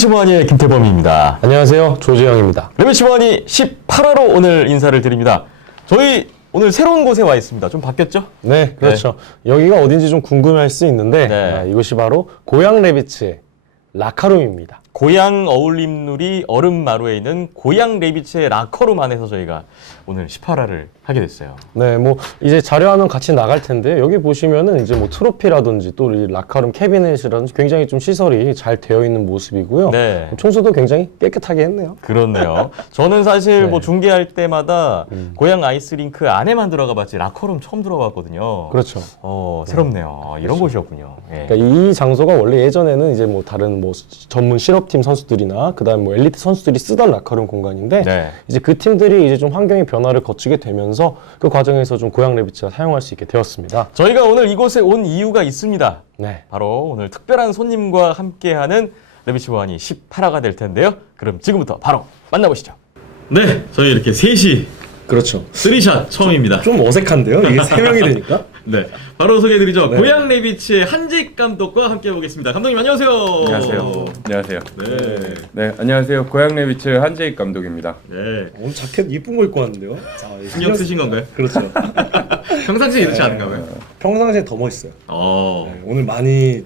레미치모하니의 김태범입니다. 안녕하세요. 조재영입니다. 레미치모하니 18화로 오늘 인사를 드립니다. 저희 오늘 새로운 곳에 와 있습니다. 좀 바뀌었죠? 네, 그렇죠. 여기가 어딘지 좀 궁금할 수 있는데 네. 이곳이 바로 고양 레비츠의 라카룸입니다. 고양 어울림놀이 얼음마루에 있는 고양 레비츠의 라커룸 안에서 저희가 오늘 18화를 하게 됐어요. 네, 뭐 이제 자료화면 같이 나갈 텐데 여기 보시면은 이제 뭐 트로피라든지 또 이 라카룸 캐비넷이라든지 굉장히 좀 시설이 잘 되어 있는 모습이고요. 네. 청소도 굉장히 깨끗하게 했네요. 그렇네요. 저는 사실 네. 뭐 중계할 때마다 고양 아이스링크 안에만 들어가 봤지 라커룸 처음 들어봤거든요. 그렇죠. 새롭네요. 이런 곳이었군요. 예. 그러니까 이 장소가 원래 예전에는 이제 뭐 다른 뭐 전문 실업팀 선수들이나 그다음 뭐 엘리트 선수들이 쓰던 라커룸 공간인데 네. 이제 그 팀들이 이제 좀 환경의 변화를 거치게 되면서 그 과정에서 좀 고양 레비츠가 사용할 수 있게 되었습니다. 저희가 오늘 이곳에 온 이유가 있습니다. 네. 바로 오늘 특별한 손님과 함께하는 레비치모하니 18화가 될 텐데요. 그럼 지금부터 바로 만나보시죠. 네, 저희 이렇게 셋이 그렇죠. 쓰리샷 처음입니다. 좀 어색한데요? 이게 세 명이 되니까? 네, 바로 소개해드리죠. 네. 고양 레비치의 한재익 감독과 함께 해보겠습니다. 감독님 안녕하세요. 안녕하세요. 안녕하세요. 네, 네, 안녕하세요. 고양 레비츠 한재익 감독입니다. 네. 오늘 자켓 이쁜 거 입고 왔는데요? 신경 쓰신 건가요? 그렇죠. 평상시에 이렇지 않은가 봐요. 평상시에 더 멋있어요. 네, 오늘 많이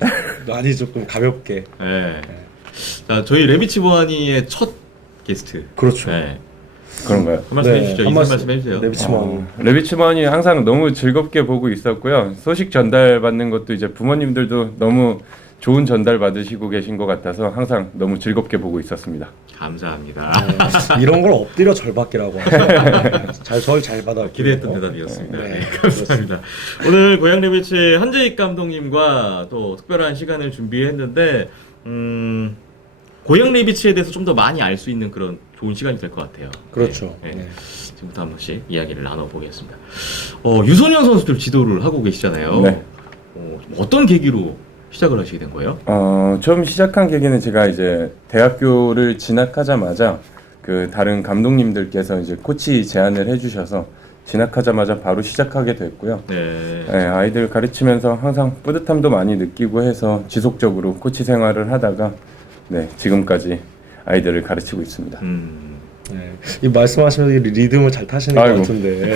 조금 가볍게. 네. 자, 저희 레비치모하니의 첫 게스트. 그렇죠. 네. 그런가요? 한 말씀 해주시죠. 인사 말씀 해주세요. 레비치모하니. 레비츠만이 항상 너무 즐겁게 보고 있었고요. 소식 전달 받는 것도 이제 부모님들도 너무 좋은 전달 받으시고 계신 것 같아서 항상 너무 즐겁게 보고 있었습니다. 감사합니다. 이런 걸 엎드려 절받기라고 하죠. 잘 받아. 기대했던 대답이었습니다. 네, 네, 감사합니다. 오늘 고양 레비츠의 한재익 감독님과 또 특별한 시간을 준비했는데 고양 레비츠에 대해서 좀 더 많이 알 수 있는 그런 좋은 시간이 될 것 같아요. 그렇죠. 네, 네. 네. 지금부터 한 번씩 이야기를 나눠보겠습니다. 유소년 선수들 지도를 하고 계시잖아요. 네. 어떤 계기로 시작을 하시게 된 거예요? 처음 시작한 계기는 제가 이제 대학교를 진학하자마자 그 다른 감독님들께서 이제 코치 제안을 해주셔서 진학하자마자 바로 시작하게 됐고요. 네. 네, 아이들 가르치면서 항상 뿌듯함도 많이 느끼고 해서 지속적으로 코치 생활을 하다가 네, 지금까지 아이들을 가르치고 있습니다. 네. 이 말씀하시면서 리듬을 잘 타시는 아이고. 것 같은데.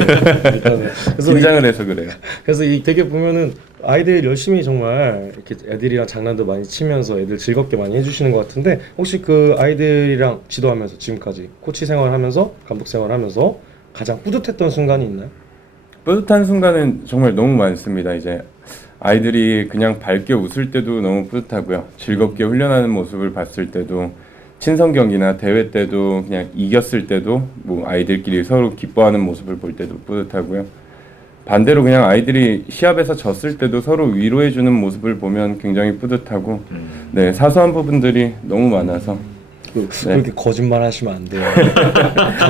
그래서 긴장을 해서 그래요. 그래서 이 되게 보면은 아이들 열심히 정말 이렇게 애들이랑 장난도 많이 치면서 애들 즐겁게 많이 해주시는 것 같은데 혹시 그 아이들이랑 지도하면서 지금까지 코치 생활하면서 감독 생활하면서 가장 뿌듯했던 순간이 있나요? 뿌듯한 순간은 정말 너무 많습니다. 이제 아이들이 그냥 밝게 웃을 때도 너무 뿌듯하고요. 즐겁게 훈련하는 모습을 봤을 때도 친선 경기나 대회 때도 그냥 이겼을 때도 뭐 아이들끼리 서로 기뻐하는 모습을 볼 때도 뿌듯하고요. 반대로 그냥 아이들이 시합에서 졌을 때도 서로 위로해주는 모습을 보면 굉장히 뿌듯하고 네, 사소한 부분들이 너무 많아서 그렇게 거짓말 하시면 안 돼요.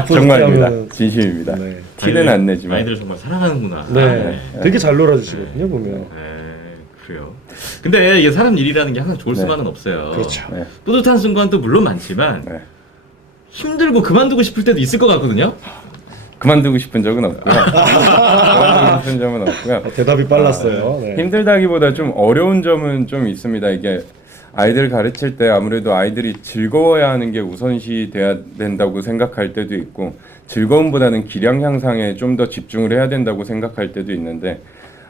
정말입니다. 진심입니다. 네. 티는 안 내지만 아이들을 정말 사랑하는구나. 네. 되게 잘 놀아주시거든요 보면. 네, 그래요. 근데 이게 사람 일이라는 게 항상 좋을 네. 수만은 없어요. 그렇죠. 네. 뿌듯한 순간도 물론 많지만 네. 힘들고 그만두고 싶을 때도 있을 것 같거든요. 그만두고 싶은 적은 없고요. 그만두고 싶은 점은 없고요. 대답이 빨랐어요. 네. 힘들다기보다 좀 어려운 점은 좀 있습니다. 이게 아이들 가르칠 때 아무래도 아이들이 즐거워야 하는 게 우선시 돼야 된다고 생각할 때도 있고 즐거움보다는 기량 향상에 좀 더 집중을 해야 된다고 생각할 때도 있는데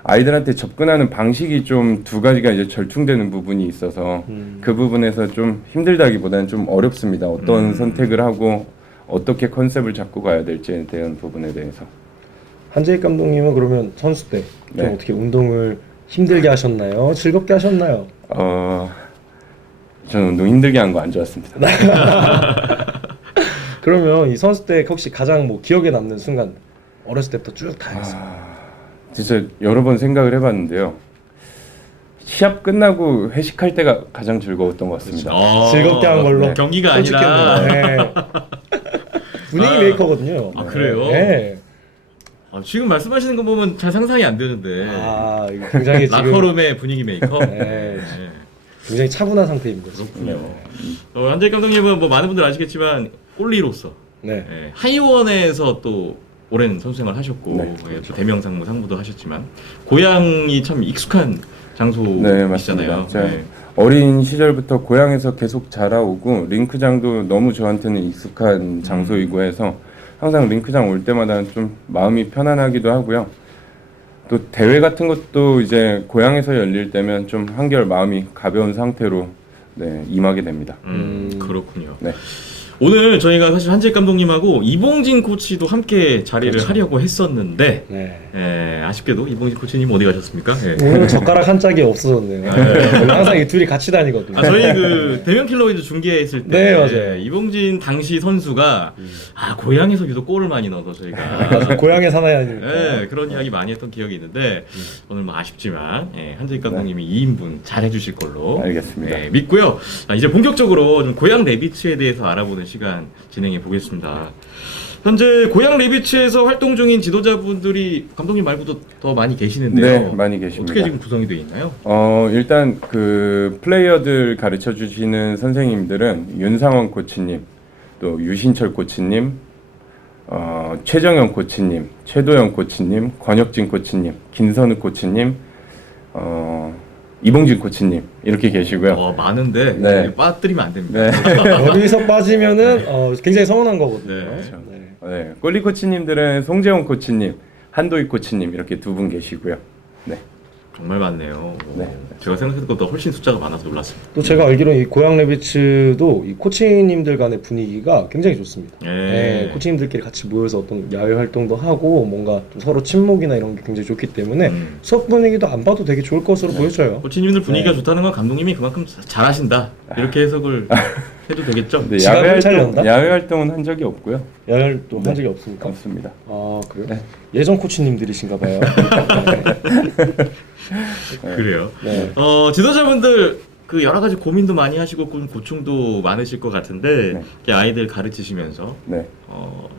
아이들한테 접근하는 방식이 좀 두 가지가 이제 절충되는 부분이 있어서 그 부분에서 좀 힘들다기보다는 좀 어렵습니다. 어떤 선택을 하고 어떻게 컨셉을 잡고 가야 될지에 대한 부분에 대해서. 한재익 감독님은 그러면 선수 때 좀 네. 어떻게 운동을 힘들게 하셨나요? 즐겁게 하셨나요? 저는 운동 힘들게 한 거 안 좋았습니다. 그러면 이 선수 때 혹시 가장 뭐 기억에 남는 순간 어렸을 때부터 쭉 다 했어요. 진짜 여러 번 생각을 해봤는데요. 시합 끝나고 회식할 때가 가장 즐거웠던 것 같습니다. 즐겁게 한 걸로. 네. 경기가 솔직히 아니라. 네. 분위기 메이커거든요. 아, 그래요? 네. 지금 말씀하시는 거 보면 잘 상상이 안 되는데. 이거 굉장히 지금 라커룸의 분위기 메이커. 네. 굉장히 차분한 상태입니다. 그렇군요. 한재익 감독님은 뭐 많은 분들 아시겠지만 골리로서 네. 하이원에서 또 오랜 선수 생활 하셨고 네, 또 대명상무 상무도 하셨지만 고향이 참 익숙한 네, 장소이시잖아요. 맞습니다. 제가 어린 시절부터 고향에서 계속 자라오고 링크장도 너무 저한테는 익숙한 장소이고 해서 항상 링크장 올 때마다 좀 마음이 편안하기도 하고요. 또 대회 같은 것도 이제 고향에서 열릴 때면 좀 한결 마음이 가벼운 상태로 네, 임하게 됩니다. 그렇군요. 네. 오늘 저희가 사실 한재 감독님하고 이봉진 코치도 함께 자리를 하려고 했었는데 네. 아쉽게도 이봉진 코치님 어디 가셨습니까? 오늘 젓가락 한 짝이 없어졌네요. 원래 항상 이 둘이 같이 다니거든요. 저희 그 대면 킬러위드 중계했을 때 네, 맞아요. 이봉진 당시 선수가 고향에서 유독 골을 많이 넣어서 저희가 고향의 사나이 아닙니까? 그런 이야기 많이 했던 기억이 있는데 오늘 뭐 아쉽지만 한재 감독님이 2인분 잘 해주실 걸로 알겠습니다. 믿고요. 이제 본격적으로 좀 고향 레비츠에 대해서 알아보는 시간 진행해 보겠습니다. 현재 고향 레비츠에서 활동 중인 지도자분들이 감독님 말고도 더 많이 계시는데요. 네, 많이 계십니다. 어떻게 지금 구성이 되어 있나요? 일단 그 플레이어들 가르쳐 주시는 선생님들은 윤상원 코치님, 또 유신철 코치님, 최정현 코치님, 최도영 코치님, 권혁진 코치님, 김선우 코치님, 이봉진 코치님 이렇게 계시고요. 많은데 네. 빠뜨리면 안 됩니다. 네. 여기서 빠지면은 굉장히 서운한 거거든요. 네. 네. 골리 코치님들은 송재원 코치님, 한도희 코치님 이렇게 두 분 계시고요. 네. 정말 많네요. 네. 제가 생각했던 것보다 훨씬 숫자가 많아서 놀랐습니다. 또 제가 알기로는 이 고향 레비츠도 이 코치님들 간의 분위기가 굉장히 좋습니다. 네, 코치님들끼리 같이 모여서 어떤 야외 활동도 하고 뭔가 좀 서로 친목이나 이런 게 굉장히 좋기 때문에 수업 분위기도 안 봐도 되게 좋을 것으로 보여져요. 코치님들 분위기가 좋다는 건 감독님이 그만큼 잘하신다 이렇게 해석을 해도 되겠죠? 네, 지갑을 차려온다? 야외 활동은 한 적이 없고요. 야외 활동 한 적이 없습니까? 없습니다. 아 그래요? 네. 예전 코치님들이신가 봐요. 그래요. 네. 지도자분들 그 여러 가지 고민도 많이 하시고 고충도 많으실 것 같은데 네. 이렇게 아이들 가르치시면서 네.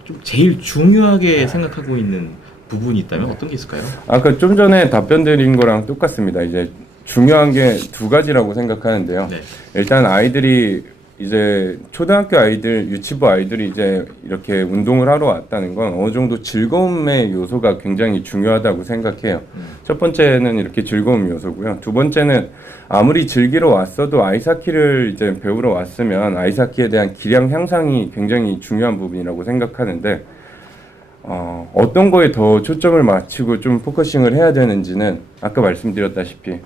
좀 제일 중요하게 생각하고 있는 부분이 있다면 어떤 게 있을까요? 아까 좀 전에 답변 드린 거랑 똑같습니다. 이제 중요한 게 두 가지라고 생각하는데요. 네. 일단 아이들이 이제 초등학교 아이들, 유치부 아이들이 이제 이렇게 운동을 하러 왔다는 건 어느 정도 즐거움의 요소가 굉장히 중요하다고 생각해요. 첫 번째는 이렇게 즐거움 요소고요. 두 번째는 아무리 즐기러 왔어도 아이스하키를 이제 배우러 왔으면 아이스하키에 대한 기량 향상이 굉장히 중요한 부분이라고 생각하는데 어떤 거에 더 초점을 맞추고 좀 포커싱을 해야 되는지는 아까 말씀드렸다시피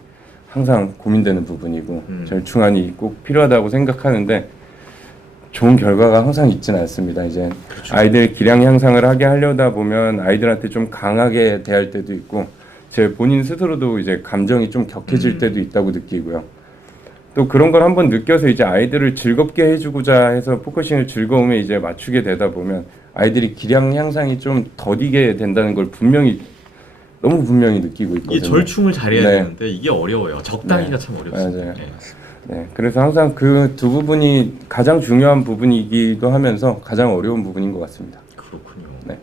항상 고민되는 부분이고 절충안이 꼭 필요하다고 생각하는데 좋은 결과가 항상 있지는 않습니다. 이제 그렇죠. 아이들 기량 향상을 하게 하려다 보면 아이들한테 좀 강하게 대할 때도 있고 제 본인 스스로도 이제 감정이 좀 격해질 때도 있다고 느끼고요. 또 그런 걸 한번 느껴서 이제 아이들을 즐겁게 해주고자 해서 포커싱을 즐거움에 이제 맞추게 되다 보면 아이들이 기량 향상이 좀 더디게 된다는 걸 너무 분명히 느끼고 있거든요. 이게 절충을 잘해야 네. 되는데 이게 어려워요. 적당히가 참 어렵습니다. 맞아요. 네, 그래서 항상 그 두 부분이 가장 중요한 부분이기도 하면서 가장 어려운 부분인 것 같습니다. 그렇군요. 네.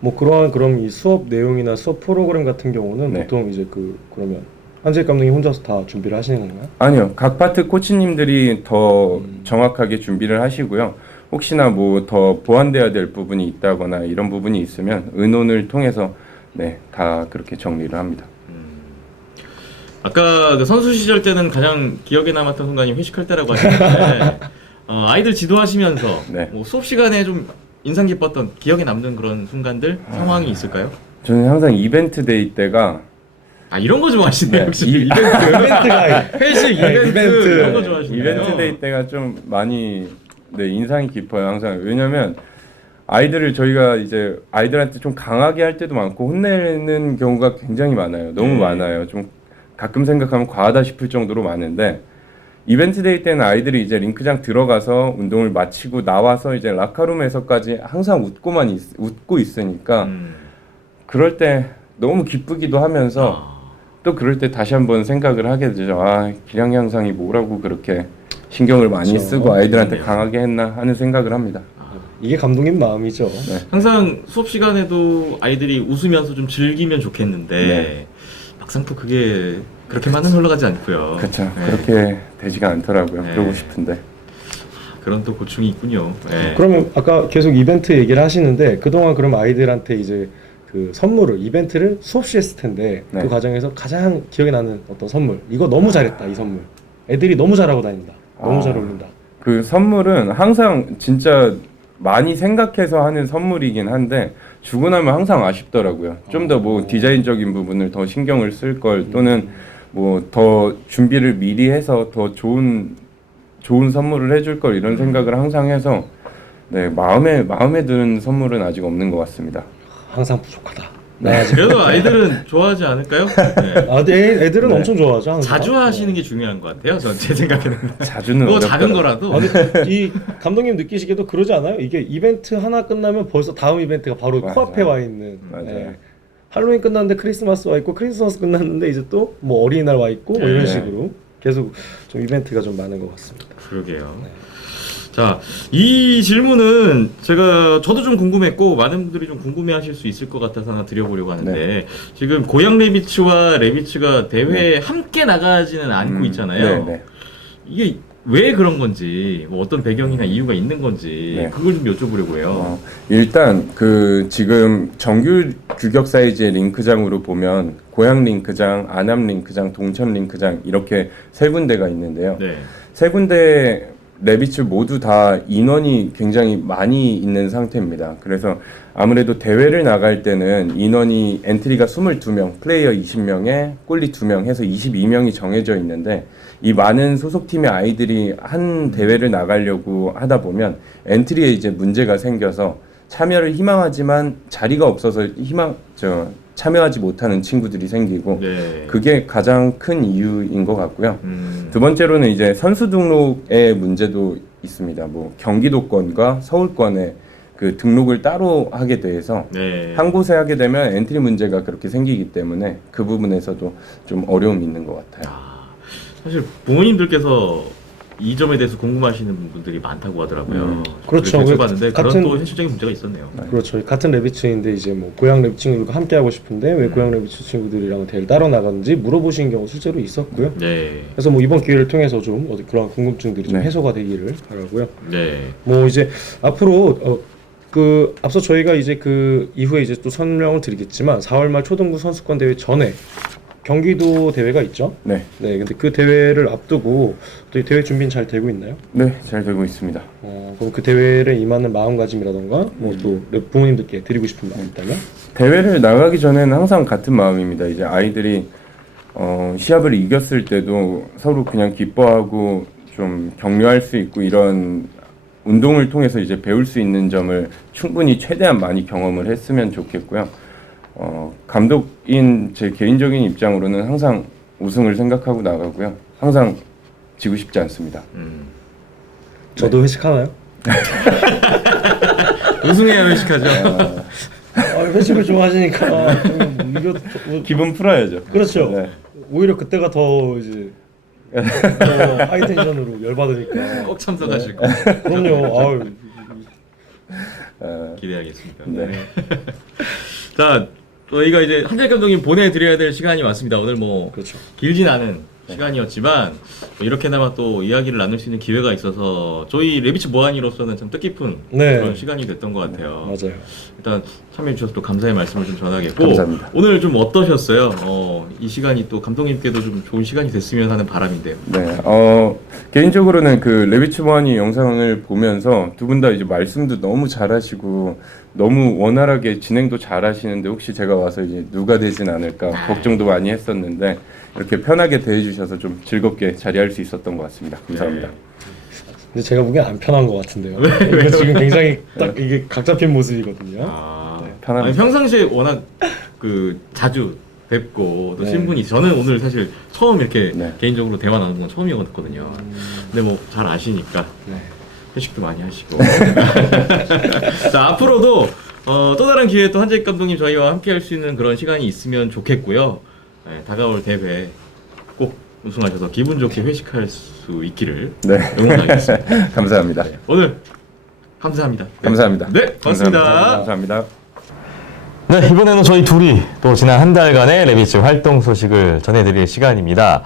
뭐 그럼 이 수업 내용이나 수업 프로그램 같은 경우는 네. 보통 이제 그러면 한재 감독님 혼자서 다 준비를 하시는 건가요? 아니요, 각 파트 코치님들이 더 정확하게 준비를 하시고요. 혹시나 뭐 더 보완돼야 될 부분이 있다거나 이런 부분이 있으면 의논을 통해서 네, 다 그렇게 정리를 합니다. 아까 그 선수 시절 때는 가장 기억에 남았던 순간이 회식할 때라고 하셨는데 아이들 지도하시면서 네. 뭐 수업 시간에 좀 인상 깊었던 기억에 남는 그런 순간들 상황이 있을까요? 저는 항상 이벤트 데이 때가 이런 거 좋아하시네요. 네, 역시 이벤트가 회식 이벤트 이런 거 좋아하시네요. 이벤트 데이 때가 좀 많이 네, 인상이 깊어요. 항상 왜냐면 아이들을 저희가 이제 아이들한테 좀 강하게 할 때도 많고 혼내는 경우가 굉장히 많아요. 너무 많아요. 좀 가끔 생각하면 과하다 싶을 정도로 많은데 이벤트 데이 때는 아이들이 이제 링크장 들어가서 운동을 마치고 나와서 이제 라카룸에서까지 항상 웃고 있으니까 그럴 때 너무 기쁘기도 하면서 또 그럴 때 다시 한번 생각을 하게 되죠. 기량 향상이 뭐라고 그렇게 신경을 많이 그렇죠. 쓰고 아이들한테 네. 강하게 했나 하는 생각을 합니다. 이게 감독님 마음이죠. 항상 수업 시간에도 아이들이 웃으면서 좀 즐기면 좋겠는데 네. 막상 또 그게 그렇게만은 흘러가지 않고요. 그렇죠. 네. 그렇게 되지가 않더라고요. 네. 그러고 싶은데. 그런 또 고충이 있군요. 네. 그러면 아까 계속 이벤트 얘기를 하시는데 그동안 그럼 아이들한테 이제 그 선물을 이벤트를 수업 시 했을 텐데 네. 그 과정에서 가장 기억에 나는 어떤 선물 이거 너무 잘했다 이 선물 애들이 너무 잘하고 다닌다. 너무 아. 잘 어울린다. 그 선물은 항상 진짜 많이 생각해서 하는 선물이긴 한데 주고 나면 항상 아쉽더라고요. 좀 더 뭐 디자인적인 부분을 더 신경을 쓸 걸 또는 뭐 더 준비를 미리 해서 더 좋은 선물을 해줄 걸 이런 생각을 항상 해서 네, 마음에 드는 선물은 아직 없는 것 같습니다. 항상 부족하다. 나 아직 그래도 아이들은 좋아하지 않을까요? 네. 아, 애들은 네. 엄청 좋아하죠. 항상. 자주 하시는 게 중요한 것 같아요. 전 제 생각에는. 자주는 그거 어렵더라고요. 작은 거라도. 아, 근데 이 감독님 느끼시기도 그러지 않아요? 이게 이벤트 하나 끝나면 벌써 다음 이벤트가 바로 맞아요. 코앞에 와 있는. 맞아요. 할로윈 끝났는데 크리스마스 와 있고 크리스마스 끝났는데 이제 또 뭐 어린이날 와 있고 뭐 이런 네. 식으로 계속 좀 이벤트가 좀 많은 것 같습니다. 그러게요. 자, 이 질문은 저도 좀 궁금했고 많은 분들이 좀 궁금해하실 수 있을 것 같아서 하나 드려보려고 하는데 네. 지금 고양 레비츠와 레비츠가 대회에 함께 나가지는 않고 있잖아요. 네, 네. 이게 왜 그런 건지 뭐 어떤 배경이나 이유가 있는 건지 네. 그걸 좀 여쭤보려고 해요. 일단 그 지금 정규 규격 사이즈의 링크장으로 보면 고양 링크장, 안암 링크장, 동천 링크장 이렇게 세 군데가 있는데요. 네. 세 군데 레비츠 모두 다 인원이 굉장히 많이 있는 상태입니다. 그래서 아무래도 대회를 나갈 때는 인원이 엔트리가 22명, 플레이어 20명에 꼴리 2명 해서 22명이 정해져 있는데 이 많은 소속팀의 아이들이 한 대회를 나가려고 하다 보면 엔트리에 이제 문제가 생겨서 참여를 희망하지만 자리가 없어서 참여하지 못하는 친구들이 생기고 네. 그게 가장 큰 이유인 것 같고요. 음. 두 번째로는 이제 선수 등록의 문제도 있습니다. 뭐 경기도권과 서울권의 그 등록을 따로 하게 돼서 네. 한 곳에 하게 되면 엔트리 문제가 그렇게 생기기 때문에 그 부분에서도 좀 어려움이 있는 것 같아요. 아, 사실 부모님들께서 이 점에 대해서 궁금하시는 분들이 많다고 하더라고요. 그렇죠. 봤는데 그런 같은- 또 현실적인 문제가 있었네요. 그렇죠. 같은 레비츠인데 이제 뭐 고양 레비츠 친구들과 함께 하고 싶은데 왜 음. 고양 레비츠 친구들이랑 대회를 따로 나가는지 물어보신 경우 실제로 있었고요. 네. 그래서 뭐 이번 기회를 통해서 좀 그런 궁금증들이 좀 네. 해소가 되기를 바라고요. 네. 뭐 이제 앞으로 그 앞서 저희가 이제 그 이후에 이제 또 설명을 드리겠지만 4월 말 초등부 선수권 대회 전에 경기도 대회가 있죠. 네, 네, 근데 그 대회를 앞두고 또 이 대회 준비는 잘 되고 있나요? 네, 잘 되고 있습니다. 그럼 그 대회를 임하는 마음가짐이라던가 뭐 또 부모님들께 드리고 싶은 마음 있다면? 대회를 나가기 전에는 항상 같은 마음입니다. 이제 아이들이 시합을 이겼을 때도 서로 그냥 기뻐하고 좀 격려할 수 있고 이런 운동을 통해서 이제 배울 수 있는 점을 충분히 최대한 많이 경험을 했으면 좋겠고요. 감독인 제 개인적인 입장으로는 항상 우승을 생각하고 나가고요. 항상 지고 싶지 않습니다. 저도 회식하나요? 우승해야 회식하죠. 회식을 좋아하시니까 이거 기분 풀어야죠. 그렇죠. 네. 오히려 그때가 더 이제 더 하이텐션으로 열받으니까. 꼭 참석하실 네. 거 그럼요. 아유, 기대하겠습니다. 네. 자, 저희가 이제 한재 감독님 보내드려야 될 시간이 왔습니다. 오늘 뭐 그렇죠. 길진 않은 시간이었지만 뭐 이렇게나마 또 이야기를 나눌 수 있는 기회가 있어서 저희 레비츠 모하니로서는 참 뜻깊은 네. 그런 시간이 됐던 것 같아요. 맞아요. 일단 참여해 주셔서 또 감사의 말씀을 좀 전하겠고 감사합니다. 오늘 좀 어떠셨어요? 이 시간이 또 감독님께도 좀 좋은 시간이 됐으면 하는 바람인데요. 네, 개인적으로는 그 레비츠 모하니 영상을 보면서 두 분 다 이제 말씀도 너무 잘하시고 너무 원활하게 진행도 잘하시는데 혹시 제가 와서 이제 누가 되진 않을까 걱정도 많이 했었는데 이렇게 편하게 대해주셔서 좀 즐겁게 자리할 수 있었던 것 같습니다. 감사합니다. 네. 근데 제가 보기엔 안 편한 것 같은데요. 이거 지금 굉장히 딱 이게 각 잡힌 모습이거든요. 편합니다. 아니, 평상시에 워낙 그 자주 뵙고 또 네. 신분이 저는 오늘 사실 처음 이렇게 네. 개인적으로 대화 나누는 건 처음이었거든요. 근데 뭐 잘 아시니까 네. 회식도 많이 하시고. 자, 앞으로도 또 다른 기회에 또 한재 감독님 저희와 함께 할 수 있는 그런 시간이 있으면 좋겠고요. 네, 다가올 대회 꼭 우승하셔서 기분 좋게 회식할 수 있기를 네. 응원하겠습니다. 감사합니다. 네, 오늘 감사합니다. 네. 감사합니다. 네, 고맙습니다. 감사합니다. 네, 이번에는 저희 둘이 또 지난 한 달간의 레비츠 활동 소식을 전해드릴 시간입니다.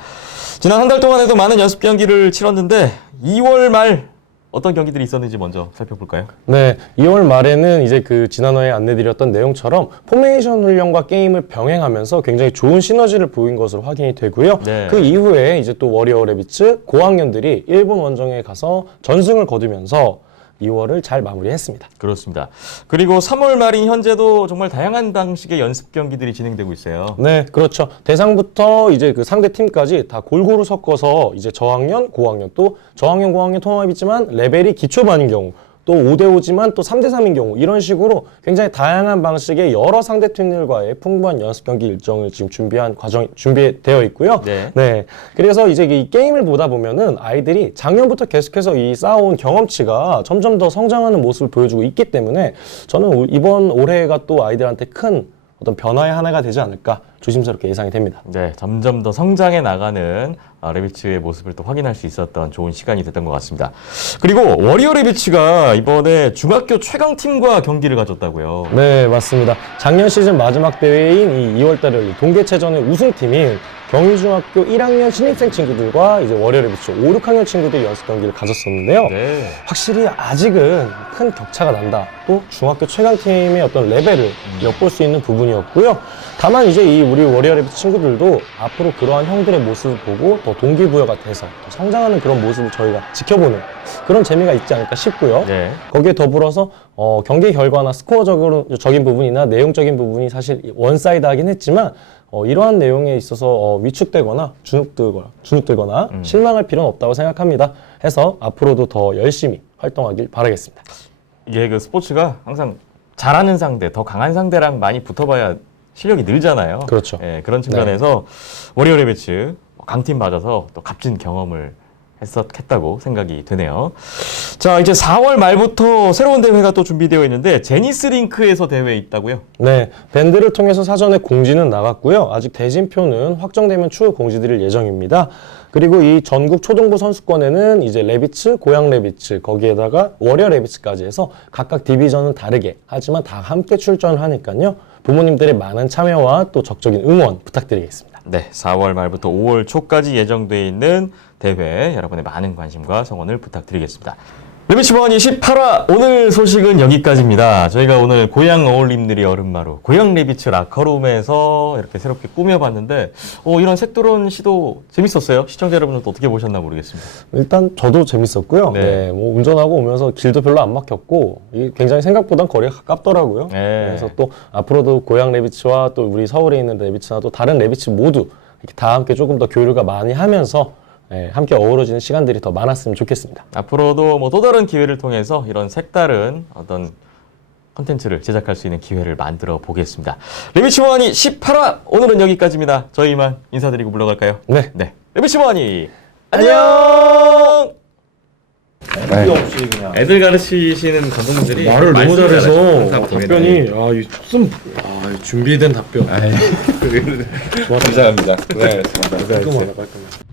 지난 한 달 동안에도 많은 연습 경기를 치렀는데 2월 말 어떤 경기들이 있었는지 먼저 살펴볼까요? 네, 2월 말에는 이제 그 지난화에 안내드렸던 내용처럼 포메이션 훈련과 게임을 병행하면서 굉장히 좋은 시너지를 보인 것으로 확인이 되고요. 네. 그 이후에 이제 또 워리어 레비츠 고학년들이 일본 원정에 가서 전승을 거두면서 2월을 잘 마무리했습니다. 그렇습니다. 그리고 3월 말인 현재도 정말 다양한 방식의 연습 경기들이 진행되고 있어요. 네, 그렇죠. 대상부터 이제 그 상대 팀까지 다 골고루 섞어서 이제 저학년, 고학년 또 저학년, 고학년 통합이 있지만 레벨이 기초반인 경우 또 5대5지만 또 3대3인 경우 이런 식으로 굉장히 다양한 방식의 여러 상대 팀들과의 풍부한 연습 경기 일정을 지금 준비되어 있고요. 네. 그래서 이제 이 게임을 보다 보면은 아이들이 작년부터 계속해서 이 쌓아온 경험치가 점점 더 성장하는 모습을 보여주고 있기 때문에 저는 이번 올해가 또 아이들한테 큰 어떤 변화의 하나가 되지 않을까 조심스럽게 예상이 됩니다. 네, 점점 더 성장해 나가는 레비츠의 모습을 또 확인할 수 있었던 좋은 시간이 됐던 것 같습니다. 그리고 워리어 레비츠가 이번에 중학교 최강팀과 경기를 가졌다고요. 네, 맞습니다. 작년 시즌 마지막 대회인 이 2월달에 열린 동계체전의 우승팀인 경희중학교 1학년 신입생 친구들과 이제 워리어 레비츠 5, 6학년 친구들이 연습 경기를 가졌었는데요. 네. 확실히 아직은 큰 격차가 난다. 또 중학교 최강팀의 어떤 레벨을 엿볼 수 있는 부분이었고요. 다만 이제 이 우리 워리어 레비츠 친구들도 앞으로 그러한 형들의 모습을 보고 더 동기부여가 돼서 더 성장하는 그런 모습을 저희가 지켜보는 그런 재미가 있지 않을까 싶고요. 네. 거기에 더불어서 경기 결과나 스코어적인 부분이나 내용적인 부분이 사실 원사이드하긴 했지만 이러한 내용에 있어서 위축되거나 주눅들거나 실망할 필요는 없다고 생각합니다. 해서 앞으로도 더 열심히 활동하길 바라겠습니다. 이게 그 스포츠가 항상 잘하는 상대, 더 강한 상대랑 많이 붙어봐야 실력이 늘잖아요. 그렇죠. 예, 그런 측면에서 워리어 레비츠 강팀 맞아서 또 값진 경험을 했다고 생각이 되네요. 자, 이제 4월 말부터 새로운 대회가 또 준비되어 있는데 제니스 링크에서 대회 있다고요? 네, 밴드를 통해서 사전에 공지는 나갔고요. 아직 대진표는 확정되면 추후 공지드릴 예정입니다. 그리고 이 전국 초등부 선수권에는 이제 레비츠, 고양 레비츠, 거기에다가 워리어 레비츠까지 해서 각각 디비전은 다르게 하지만 다 함께 출전을 하니까요. 부모님들의 많은 참여와 또 적극적인 응원 부탁드리겠습니다. 네, 4월 말부터 5월 초까지 예정되어 있는 대회 여러분의 많은 관심과 성원을 부탁드리겠습니다. 레비치버니 18화 오늘 소식은 여기까지입니다. 저희가 오늘 고향 어울림들이 얼음마루 고향 레비츠 라커룸에서 이렇게 새롭게 꾸며봤는데 이런 색도런 시도 재밌었어요. 시청자 여러분은 또 어떻게 보셨나 모르겠습니다. 일단 저도 재밌었고요. 네. 네, 뭐 운전하고 오면서 길도 별로 안 막혔고 이게 굉장히 생각보단 거리가 가깝더라고요. 네. 그래서 또 앞으로도 고향 레비츠와 또 우리 서울에 있는 레비츠나 또 다른 레비츠 모두 이렇게 다 함께 조금 더 교류가 많이 하면서 함께 어우러지는 시간들이 더 많았으면 좋겠습니다. 앞으로도 뭐 또 다른 기회를 통해서 이런 색다른 어떤 컨텐츠를 제작할 수 있는 기회를 만들어 보겠습니다. 레비치버니 18화 오늘은 여기까지입니다. 저희 이만 인사드리고 물러갈까요? 네. 네. 레비치버니 안녕! 없이 그냥 애들 가르치시는 감독님들이 말을 너무 말씀을 잘해서 항상 보이네. 답변이 준비된 답변. 감사합니다. 네, 깔끔하다 깔끔해.